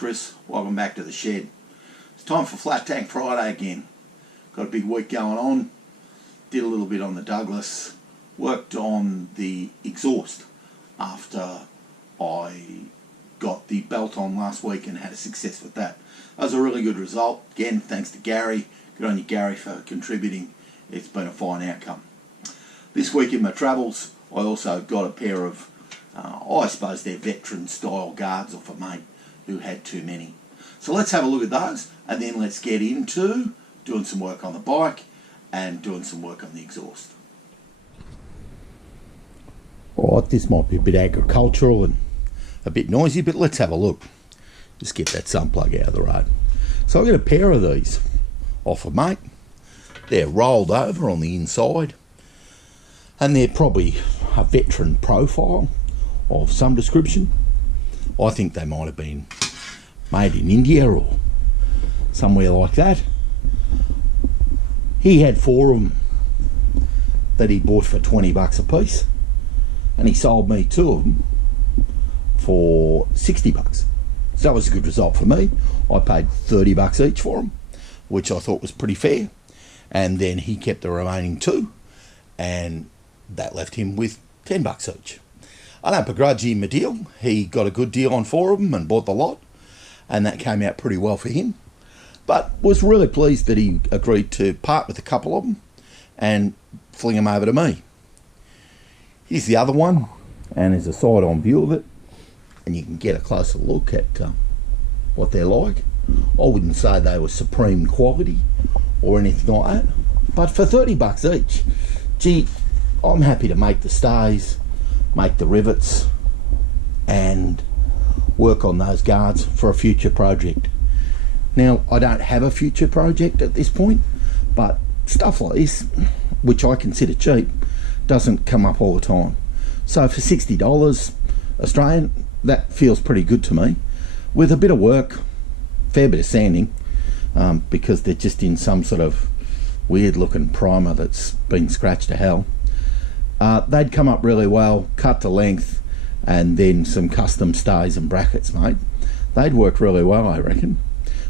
Chris. Welcome back to the shed. It's time for Flat Tank Friday again. Got a big week going on. Did a little bit on the Douglas. Worked on the exhaust after I got the belt on last week and had a success with that. That was a really good result. Again, thanks to Gary. Good on you, Gary, for contributing. It's been a fine outcome. This week in my travels, I also got a pair of, I suppose they're veteran style guards off a mate who had too many. So let's have a look at those and then let's get into doing some work on the bike and doing some work on the exhaust. Alright, this might be a bit agricultural and a bit noisy, but let's have a look. Just get that sun plug out of the road. So I got a pair of these off a mate. They're rolled over on the inside and they're probably a veteran profile of some description. I think they might have been made in India or somewhere like that. He had 4 of them that he bought for 20 bucks a piece, and he sold me 2 of them for 60 bucks. So that was a good result for me. I paid 30 bucks each for them, which I thought was pretty fair. And then he kept the remaining 2, and that left him with 10 bucks each. I don't begrudge him a deal. He got a good deal on 4 of them and bought the lot, and that came out pretty well for him. But was really pleased that he agreed to part with a couple of them and fling them over to me. Here's the other one, and there's a side-on view of it, and you can get a closer look at what they're like. I wouldn't say they were supreme quality or anything like that, but for 30 bucks each, gee, I'm happy to make the stays, make the rivets, and work on those guards for a future project. Now, I don't have a future project at this point, but stuff like this, which I consider cheap, doesn't come up all the time. So for $60 Australian, that feels pretty good to me. With a bit of work, fair bit of sanding, because they're just in some sort of weird looking primer that's been scratched to hell. They'd come up really well, cut to length, and then some custom stays and brackets, mate. They'd work really well, I reckon.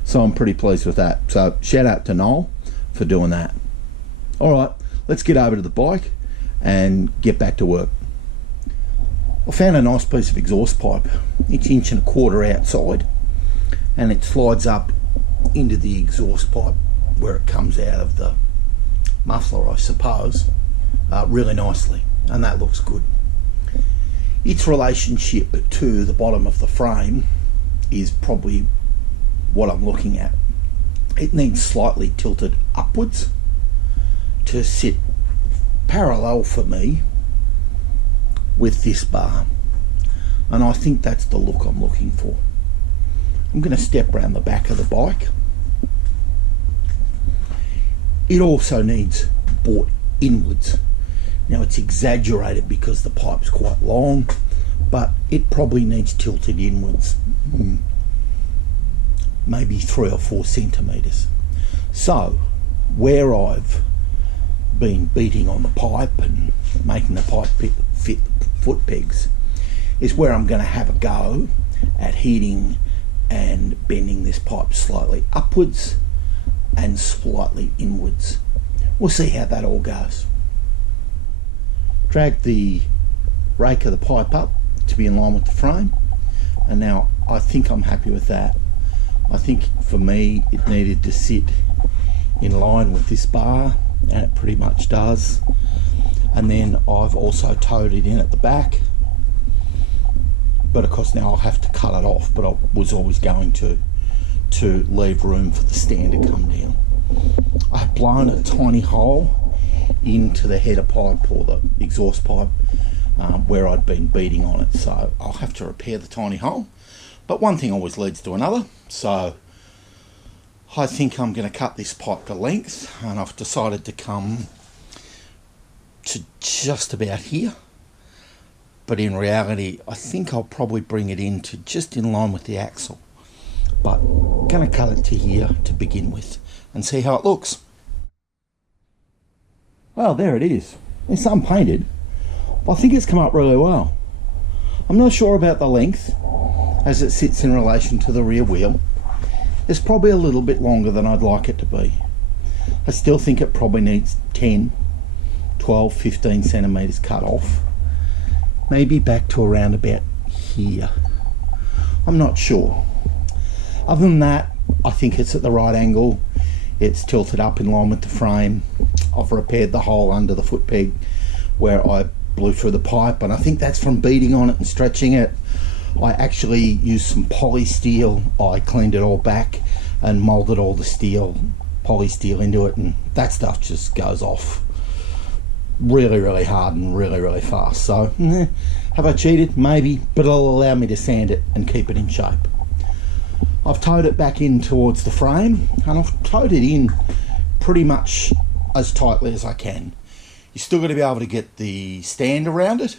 So I'm pretty pleased with that. So shout out to Noel for doing that. All right, let's get over to the bike and get back to work. I found a nice piece of exhaust pipe. It's 1.25 inches outside, and it slides up into the exhaust pipe where it comes out of the muffler, I suppose, really nicely, and that looks good. Its relationship to the bottom of the frame is probably what I'm looking at. It needs slightly tilted upwards to sit parallel for me with this bar, and I think that's the look I'm looking for. I'm going to step around the back of the bike. It also needs brought inwards. Now it's exaggerated because the pipe's quite long, but it probably needs tilted inwards, maybe 3 or 4 centimetres. So where I've been beating on the pipe and making the pipe fit foot pegs is where I'm going to have a go at heating and bending this pipe slightly upwards and slightly inwards. We'll see how that all goes. Drag the rake of the pipe up to be in line with the frame, and now I think I'm happy with that. I think for me it needed to sit in line with this bar, and it pretty much does. And then I've also towed it in at the back, but of course now I'll have to cut it off, but I was always going to leave room for the stand to come down. I've blown a tiny hole into the header pipe or the exhaust pipe where I'd been beating on it, so I'll have to repair the tiny hole, but one thing always leads to another. So I think I'm going to cut this pipe to length, and I've decided to come to just about here, but in reality I think I'll probably bring it in to just in line with the axle, but I'm going to cut it to here to begin with and see how it looks. Well, there it is. It's unpainted, but I think it's come up really well. I'm not sure about the length. as it sits in relation to the rear wheel is probably a little bit longer than I'd like it to be. I still think it probably needs 10, 12, 15 centimetres cut off. Maybe back to around about here. I'm not sure. Other than that, I think it's at the right angle. It's tilted up in line with the frame. I've repaired the hole under the foot peg where I blew through the pipe, and I think that's from beating on it and stretching it. I actually used some poly steel. I cleaned it all back and molded all the steel, poly steel into it, and that stuff just goes off really hard and really fast. So have I cheated? Maybe, but it'll allow me to sand it and keep it in shape. I've towed it back in towards the frame, and I've towed it in pretty much as tightly as I can. You still got to be able to get the stand around it,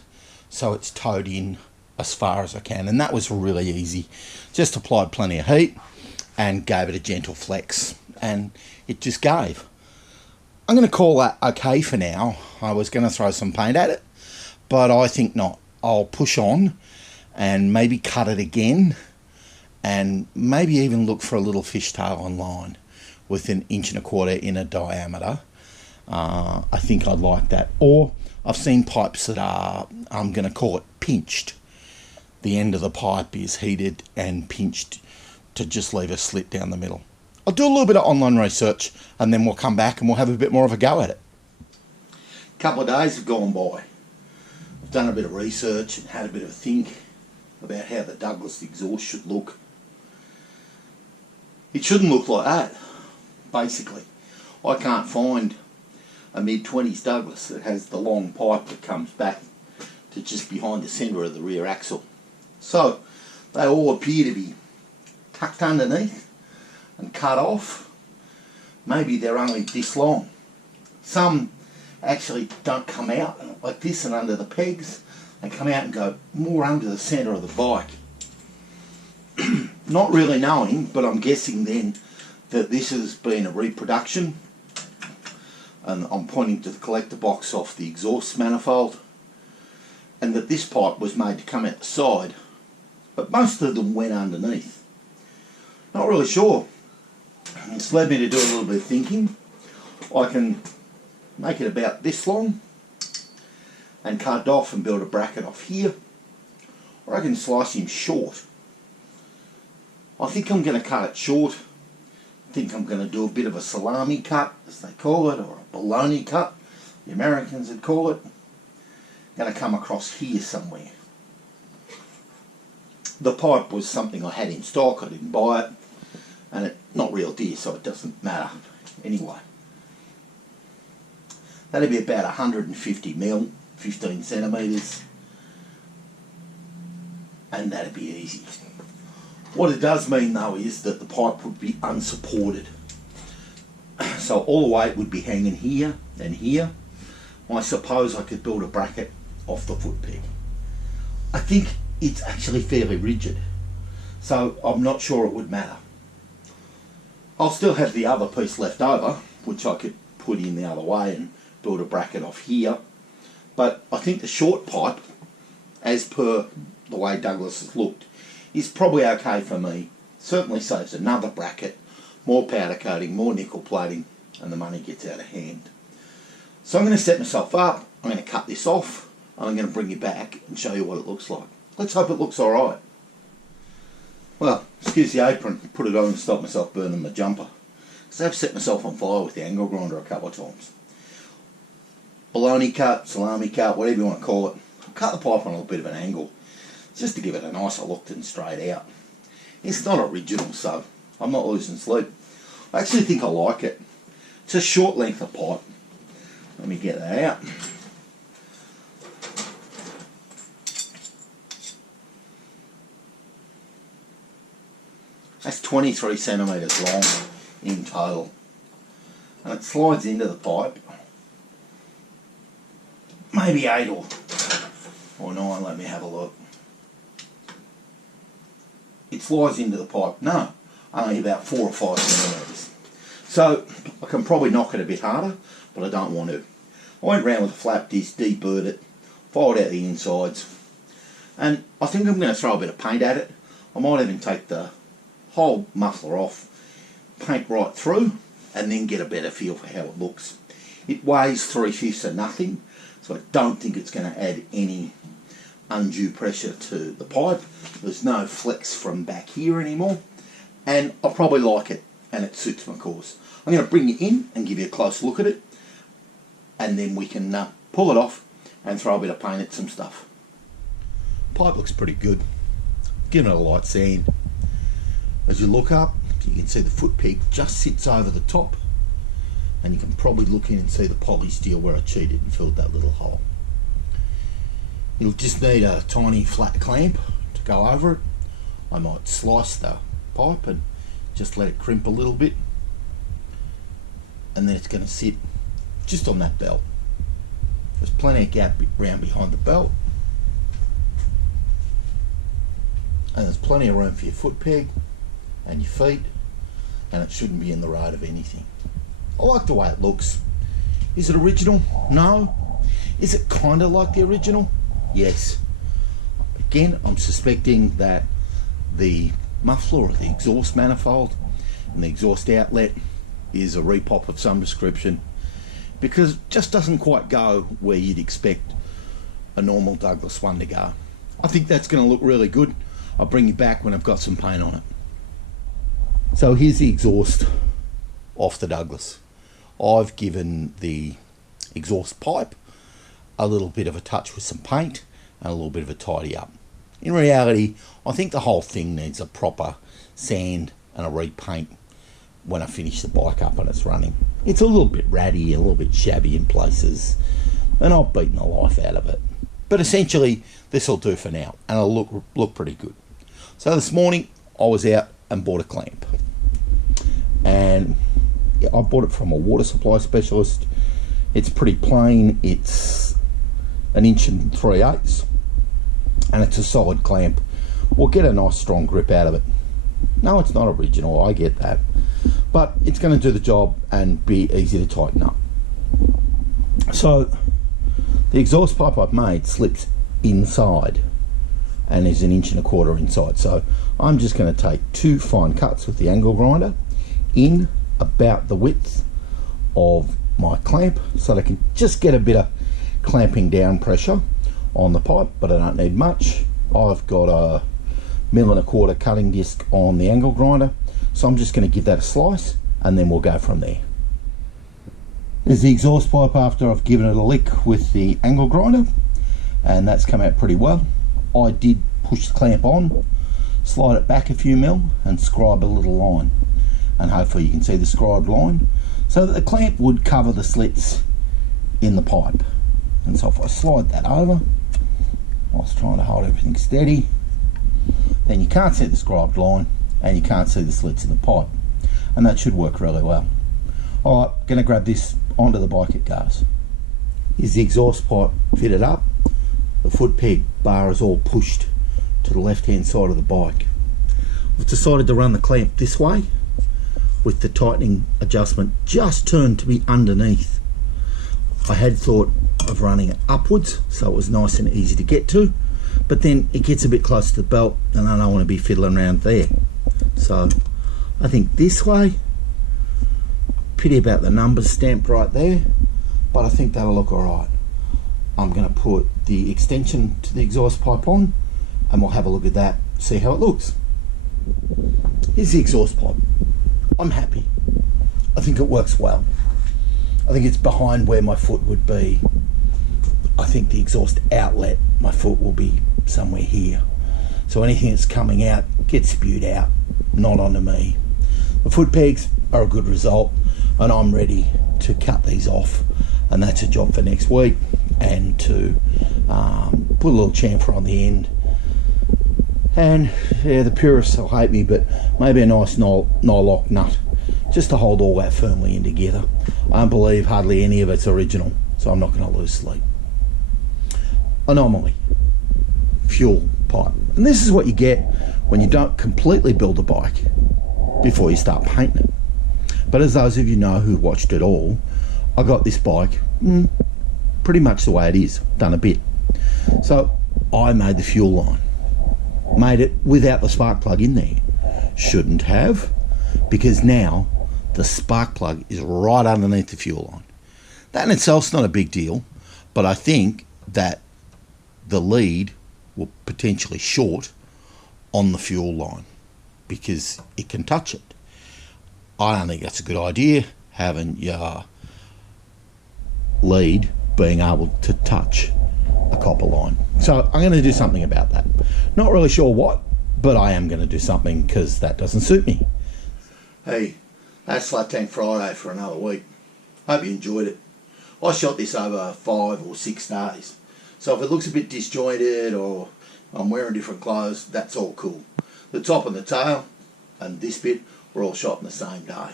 so it's towed in as far as I can, and that was really easy. Just applied plenty of heat and gave it a gentle flex, and it just gave. I'm going to call that okay for now. I was going to throw some paint at it, but I think not. I'll push on and maybe cut it again, and maybe even look for a little fishtail online with 1.25 inch inner diameter. I think I'd like that. Or I've seen pipes that are, I'm going to call it pinched. The end of the pipe is heated and pinched to just leave a slit down the middle. I'll do a little bit of online research, and then we'll come back and we'll have a bit more of a go at it. A couple of days have gone by. I've done a bit of research and had a bit of a think about how the Douglas exhaust should look. It shouldn't look like that, basically. I can't find a mid-20s Douglas that has the long pipe that comes back to just behind the centre of the rear axle. So they all appear to be tucked underneath and cut off. Maybe they're only this long. Some actually don't come out like this and under the pegs. They come out and go more under the centre of the bike. Not really knowing, but I'm guessing then that this has been a reproduction, and I'm pointing to the collector box off the exhaust manifold, and that this pipe was made to come out the side, but most of them went underneath. Not really sure. It's led me to do a little bit of thinking. I can make it about this long and cut it off and build a bracket off here, or I can slice him short. I think I'm going to cut it short. I think I'm going to do a bit of a salami cut, as they call it, or a bologna cut, the Americans would call it. Going to come across here somewhere. The pipe was something I had in stock. I didn't buy it, and it's not real dear, so it doesn't matter anyway. That'd be about 150 mil, 15 centimetres, and that'd be easy. What it does mean though is that the pipe would be unsupported. So all the weight would be hanging here and here. I suppose I could build a bracket off the foot peg. I think it's actually fairly rigid, so I'm not sure it would matter. I'll still have the other piece left over, which I could put in the other way and build a bracket off here. But I think the short pipe, as per the way Douglas has looked, is probably okay for me. Certainly saves another bracket, more powder coating, more nickel plating, and the money gets out of hand. So I'm going to set myself up, I'm going to cut this off, and I'm going to bring you back and show you what it looks like. Let's hope it looks alright. Well, excuse the apron, put it on to stop myself burning my jumper, because I've set myself on fire with the angle grinder a couple of times. Bologna cut, salami cut, whatever you want to call it. I'll cut the pipe on a bit of an angle, just to give it a nicer look than straight out. It's not original, so I'm not losing sleep. I actually think I like it. It's a short length of pipe. Let me get that out. That's 23 centimetres long in total. And it slides into the pipe. Maybe 8 or 9, let me have a look. It slides into the pipe. No, only about 4 or 5 centimetres. So I can probably knock it a bit harder, but I don't want to. I went round with a flap disc, deburred it, filed out the insides, and I think I'm going to throw a bit of paint at it. I might even take the whole muffler off, paint right through, and then get a better feel for how it looks. It weighs 3/5 of nothing, so I don't think it's going to add any undue pressure to the pipe. There's no flex from back here anymore, and I probably like it, and it suits my course. I'm going to bring it in and give you a close look at it, and then we can pull it off and throw a bit of paint at some stuff. Pipe looks pretty good. Give it a light sand. As you look up, you can see the foot peg just sits over the top, and you can probably look in and see the poly steel where I cheated and filled that little hole. You'll just need a tiny flat clamp to go over it. I might slice the pipe and just let it crimp a little bit, and then it's going to sit just on that belt. There's plenty of gap around behind the belt, and there's plenty of room for your foot peg and your feet, and it shouldn't be in the road of anything. I like the way it looks. Is it original? No. Is it kind of like the original? Yes. Again, I'm suspecting that the muffler or the exhaust manifold and the exhaust outlet is a repop of some description, because it just doesn't quite go where you'd expect a normal Douglas one to go. I think that's going to look really good. I'll bring you back when I've got some paint on it. So here's the exhaust off the Douglas. I've given the exhaust pipe a little bit of a touch with some paint and a little bit of a tidy up. In reality, I think the whole thing needs a proper sand and a repaint when I finish the bike up and it's running. It's a little bit ratty, a little bit shabby in places, and I've beaten the life out of it. But essentially, this will do for now, and it'll look pretty good. So this morning, I was out and bought a clamp. And I bought it from a water supply specialist. It's pretty plain. It's 1 3/8 inches, and it's a solid clamp. We'll get a nice strong grip out of it. No, it's not original, I get that, but it's going to do the job and be easy to tighten up. So the exhaust pipe I've made slips inside and is 1 1/4 inches inside. So I'm just going to take 2 fine cuts with the angle grinder in about the width of my clamp, so that I can just get a bit of clamping down pressure on the pipe, but I don't need much. I've got a 1 1/4 cutting disc on the angle grinder, so I'm just going to give that a slice and then we'll go from there. There's the exhaust pipe after I've given it a lick with the angle grinder, and that's come out pretty well. I did push the clamp on, slide it back a few mil and scribe a little line, and hopefully you can see the scribed line, so that the clamp would cover the slits in the pipe. And so if I slide that over whilst trying to hold everything steady, then you can't see the scribed line and you can't see the slits in the pipe, and that should work really well. Alright, going to grab this, onto the bike it goes. Here's the exhaust pipe fitted up. The foot peg bar is all pushed to the left hand side of the bike. I've decided to run the clamp this way, with the tightening adjustment just turned to be underneath. I had thought of running it upwards so it was nice and easy to get to, but then it gets a bit close to the belt and I don't want to be fiddling around there. So I think this way, pity about the numbers stamped right there, but I think that'll look alright. I'm going to put the extension to the exhaust pipe on and we'll have a look at that, see how it looks. Here's the exhaust pipe. I'm happy. I think it works well. I think it's behind where my foot would be. I think the exhaust outlet, my foot will be somewhere here. So anything that's coming out gets spewed out, not onto me. The foot pegs are a good result, and I'm ready to cut these off, and that's a job for next week, and to put a little chamfer on the end. And yeah, the purists will hate me, but maybe a nice nylock nut just to hold all that firmly in together. I don't believe hardly any of it's original, so I'm not going to lose sleep. Anomaly, fuel pipe. And this is what you get when you don't completely build a bike before you start painting it. But as those of you know who watched it all, I got this bike pretty much the way it is, done a bit. So I made the fuel line. made it without the spark plug in there. Shouldn't have, because now the spark plug is right underneath the fuel line. That in itself's not a big deal, but I think that the lead will potentially short on the fuel line because it can touch it. I don't think that's a good idea, having your lead being able to touch a copper line. So I'm going to do something about that. Not really sure what, but I am going to do something because that doesn't suit me. Hey, that's Flat Tank Friday for another week. Hope you enjoyed it. I shot this over 5 or 6 days. So if it looks a bit disjointed or I'm wearing different clothes, that's all cool. The top and the tail and this bit were all shot in the same day.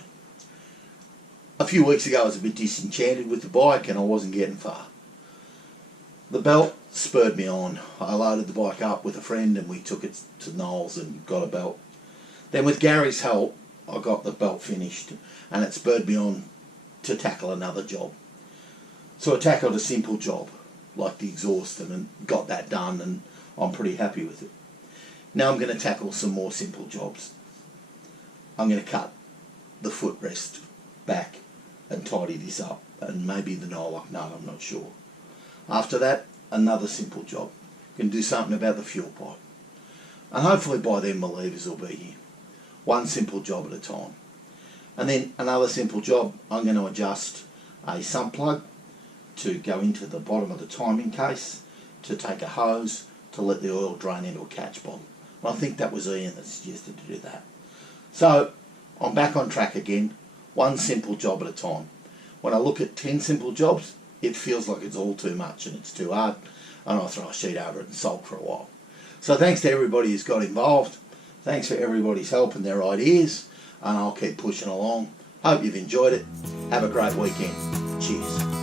A few weeks ago I was a bit disenchanted with the bike and I wasn't getting far. The belt spurred me on. I loaded the bike up with a friend and we took it to Knowles and got a belt. Then with Gary's help I got the belt finished and it spurred me on to tackle another job. So I tackled a simple job like the exhaust and got that done, and I'm pretty happy with it. Now I'm going to tackle some more simple jobs. I'm going to cut the footrest back and tidy this up, and maybe the Nylock nut, I'm not sure. After that, another simple job. Going to do something about the fuel pipe. And hopefully by then my levers will be here. One simple job at a time. And then another simple job, I'm going to adjust a sump plug to go into the bottom of the timing case, to take a hose to let the oil drain into a catch bottle. And I think that was Ian that suggested to do that. So I'm back on track again, one simple job at a time. When I look at 10 simple jobs, it feels like it's all too much and it's too hard, and I'll throw a sheet over it and sulk for a while. So thanks to everybody who's got involved. Thanks for everybody's help and their ideas, and I'll keep pushing along. Hope you've enjoyed it. Have a great weekend. Cheers.